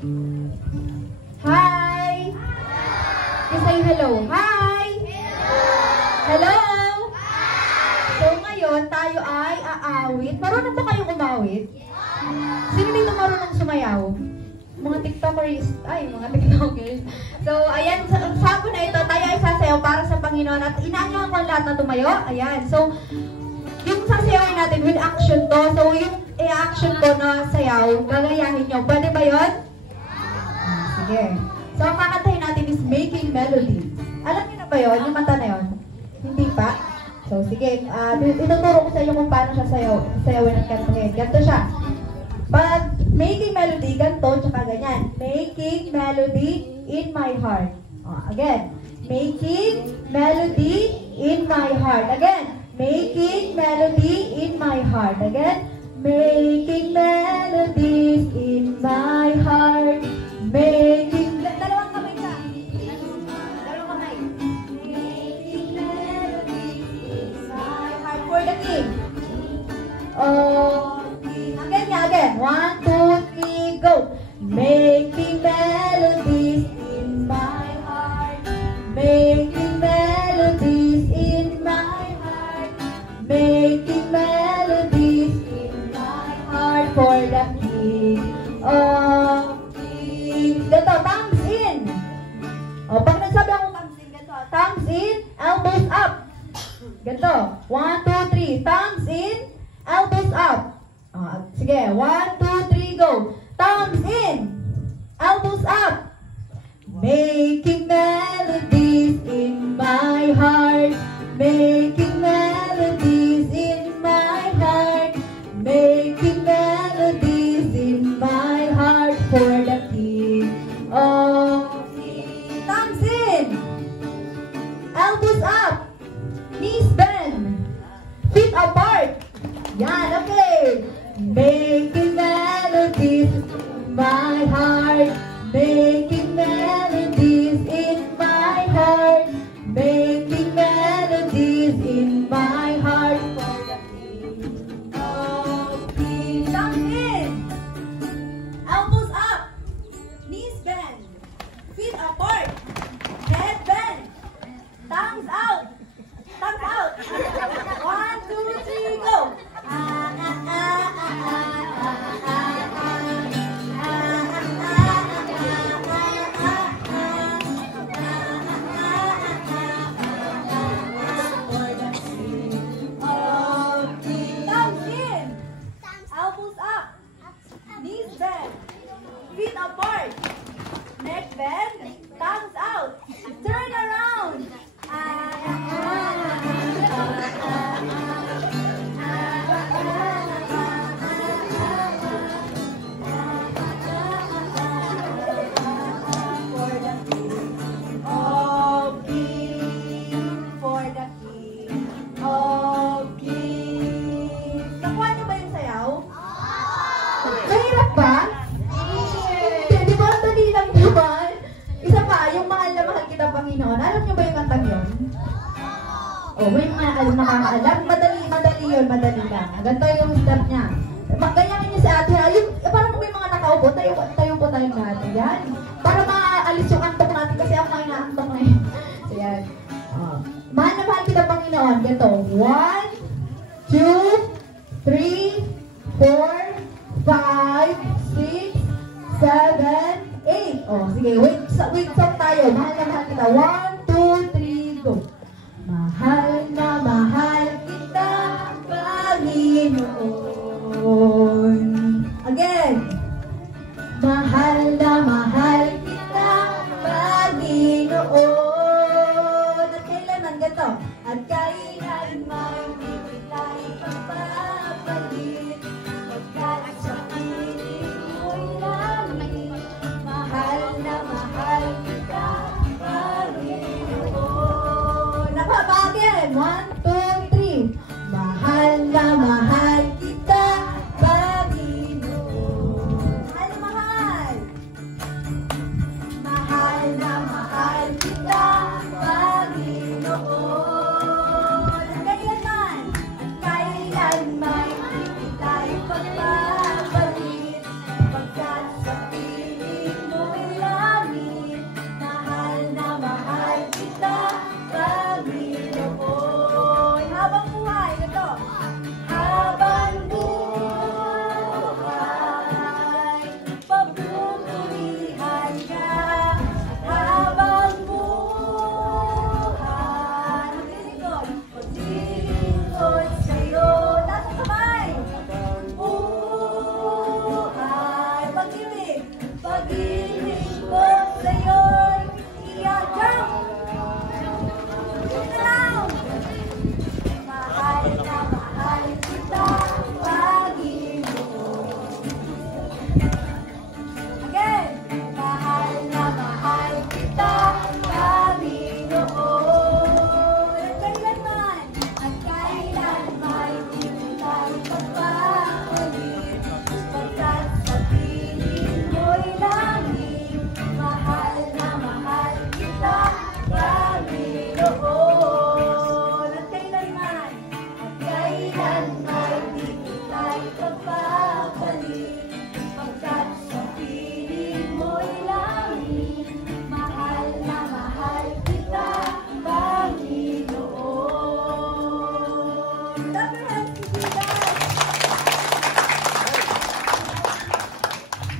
Hi! Please say hello. Hi! Hello! So ngayon, tayo ay aawit. Marunong ba kayong umawit? Sino dito marunong sumayaw? Mga TikTokers. Ay, mga TikTokers. So, ayan, sa sabon na ito, tayo ay sasayaw para sa Panginoon. At inaanyahan ko ang lahat na tumayo. Ayan. So, yung sasayawin natin with action to. So, yung i-action ko na sayaw, gagayahin nyo. Pwede ba yun? Sige. So, ang kakantahin natin is Making Melody. Alam niyo na ba yun? Yung kanta na yun? Hindi pa? So, sige. Ituturo ko sa inyo kung paano siya sayawin at kantahin. Ganito siya. Pag making melody, ganito, tsaka ganyan. Making melody in my heart. Again. Making melody in my heart. Again. Making melody in my heart. Again. Making melodies in my heart. Making... Dalawang kamay ka. Dalawang kamay. Making melodies in my heart. For the king. Again. 1, 2, 3, go. Making melodies in my heart. Making melodies in my heart. Making melodies in my heart for the King of Kings. Ganito, thumbs in. Pag nagsabi akong thumbs in, ganito. Thumbs in, elbows up. Ganito. 1, 2, 3. Thumbs in, elbows up. Sige, 1, 2, 3, go. Thumbs in, elbows up. Making melodies in my heart. Making melodies in my heart. Making melodies in my heart for the King of Kings. Thumbs in, elbows up. Knees bend, feet apart. Yan, okay. Making melodies in my heart. Making melodies in my heart. Making melodies in my heart for the King of Kings. Thumbs in, elbows up, knees bend, feet apart, head bend, tongues out. Tongues out. 1, 2, 3, go. Feet apart, neck bend, tongues out, turn around. For the King of Kings. Nakuha niyo ba yung sayaw? Mahirap ba? Di ba? Dali lang naman. Isa pa, yung mahal na mahal kita Panginoon. Alam niyo ba yung kantang yun? May mga nakakaalam. Madali yun. Madali lang. Ganito yung step niya. Ganyanin niyo si ate. Parang kung may mga nakaupo, tayo po tayong natin. Yan. Para maalis yung antok natin kasi ako may naantok na yun. So yan. Mahal na mahal kita Panginoon. Ganito. 1, 2, 3, 4, 5, 6, 7, 8. Sige. Wait song tayo. Mahal na mahal kita. 1, 2, 3, go. Mahal na mahal kita, Panginoon. Again. Mahal na mahal kita, Panginoon. At kailanman ganito. At kailanman hindi tayo papapalit. Pagkat sa piling mo'y langit. Mahal na mahal kita, Panginoon.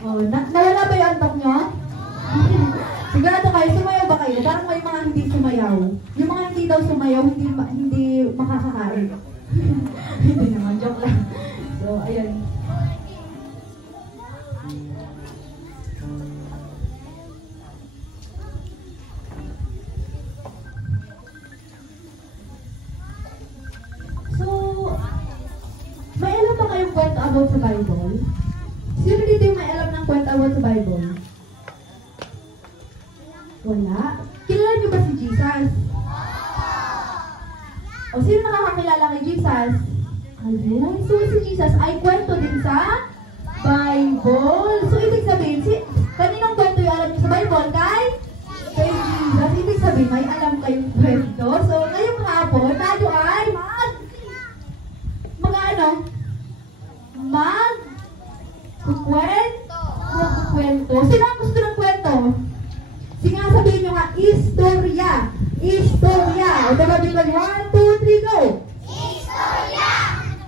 Oh, nawala ba yung antok nyo? Sigurado kayo, sumayaw ba kayo? Parang may mga hindi sumayaw. Yung mga hindi daw sumayaw, hindi makakakain. Hindi naman, joke lang. So, ayun. So, may alam ba kayong kwento about sa Bible? Sino dito yung may alam ng kwento about sa Bible? Wala. Kilala niyo ba si Jesus? O sino nakakakilala kay Jesus? Ayun. So si Jesus ay kwento din sa Bible. So ibig sabihin, kaninong kwento yung alam niyo sa Bible? Kay Jesus. Ibig sabihin, may alam kayong kwento. So ngayong hapon, tayo ay magkwento. Sino ang gusto ng kwento? Sige nga, sabihin nyo nga, istorya. Istorya. O diba bilang 1, 2, 3, go! Istorya!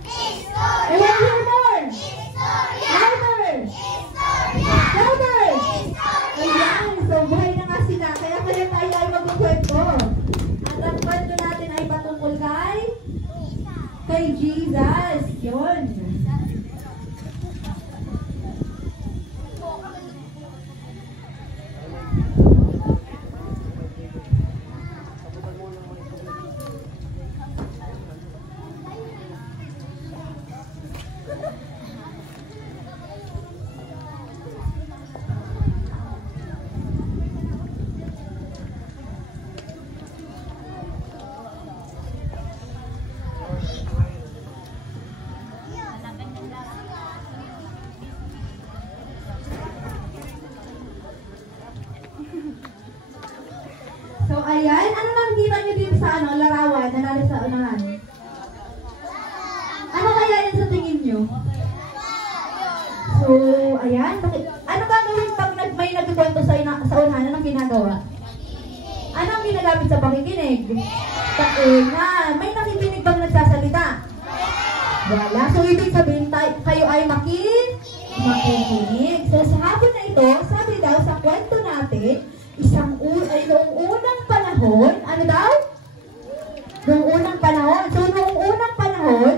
Istorya! I want to hear more! Istorya! Louder! Istorya! Louder! Istorya! Ayan, so buhay na nga sila. Kaya tayo ay magkwento. At ang kwento natin ay patungkol kay Jesus. Yun. So, ayan. Ano nakikita nyo dito sa larawan na nari sa unahan? Ano kaya yan sa tingin nyo? So, ayan. Ano gagawin pag may nagkikwento sa unahan? Anong ginagawa? Anong ginagamit sa pakikinig? Taingan. May nakikinig bang nagsasalita? Wala. So, ibig sabihin kayo ay makikinig. So, sa hapon na ito, sabi daw sa kwento natin, noong unang panahon, ano daw? Noong unang panahon. So, noong unang panahon,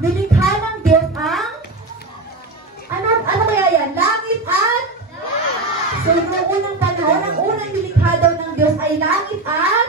nilikha ng Diyos ang, ano kaya yan? Langit at? So, noong unang panahon, ang unang nilikha daw ng Diyos ay langit at